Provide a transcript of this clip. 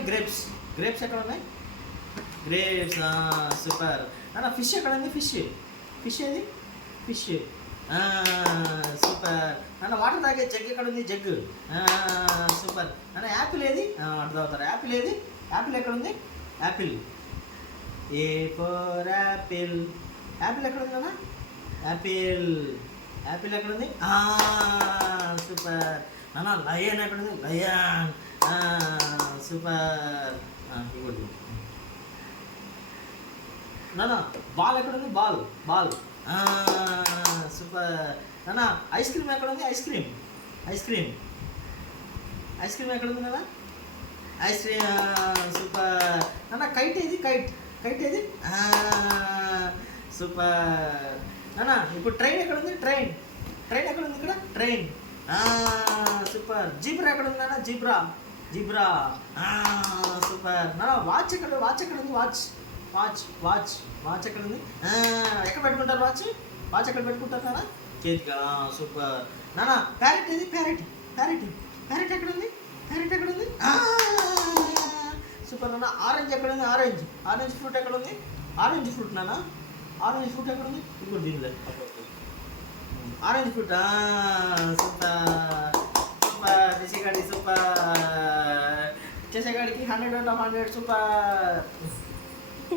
ఉన్నాయి grapes. Grapes ఎక్కడ ఉన్నాయి? గ్రేప్స్. సూపర్ నాన్న. ఫిష్ ఎక్కడ ఉంది? ఫిష్. ఫిష్ ఏది? ఫిష్. సూపర్ నాన్న. వాటర్ తాగే జగ్ ఎక్కడ ఉంది? జగ్. సూపర్ నాన్న. యాపిల్ ఏది? అర్థమవుతారు. యాపిల్ ఏది? యాపిల్ ఎక్కడ ఉంది? Apple. A for Apple. Apple ఎక్కడ ఉంది నాన్న? యాపిల్. యాపిల్ ఎక్కడ ఉంది? సూపర్ నాన్న. లయన్ ఎక్కడ ఉంది? లయన్. సూపర్. ఇంకోటి నాన్న. బాల్ ఎక్కడ ఉంది? బాల్. బాల్. సూపర్ నాన్న. ఐస్ క్రీమ్ ఎక్కడ ఉంది? Ice cream. Ice cream. Ice cream ఎక్కడ ఉంది నాన్న? Ice cream. సూపర్ నాన్న. కైట్ ఏది? కైట్. కైట్ ఏది? సూపర్ నాన్న. ఇప్పుడు ట్రైన్ ఎక్కడ ఉంది? ట్రైన్. ట్రైన్ ఎక్కడ ఉంది? ఇక్కడ ట్రైన్. సూపర్. జీబ్రా ఎక్కడ ఉంది నాన్న? జీబ్రా. జీబ్రా. సూపర్ నాన్న. వాచ్ ఎక్కడ? వాచ్ ఎక్కడ ఉంది? వాచ్. వాచ్. వాచ్. వాచ్ ఎక్కడ ఉంది? ఎక్కడ పెట్టుకుంటారు వాచ్? వాచ్ ఎక్కడ పెట్టుకుంటారు నాన్న? చేతిగా. సూపర్ నాన్న. ప్యారెట్ ఏది? ప్యారెట్. ప్యారెట్. ప్యారెట్ ఎక్కడ ఉంది? ప్యారెట్ ఎక్కడ ఉంది? సూపర్ నాన్న. ఆరెంజ్ ఎక్కడ ఉంది? ఆరెంజ్. ఆరెంజ్ ఫ్రూట్ ఎక్కడ ఉంది? ఆరెంజ్ ఫ్రూట్ నాన్న. ఆరెంజ్ ఫ్రూట్ ఎక్కడ ఉంది? ఇప్పుడు దీనిలో ఆరెంజ్ ఫ్రూట్. సూపర్. సూపర్ చేసేగాడి. సూపర్ చేసేగాడికి 100 out of 100. సూపర్.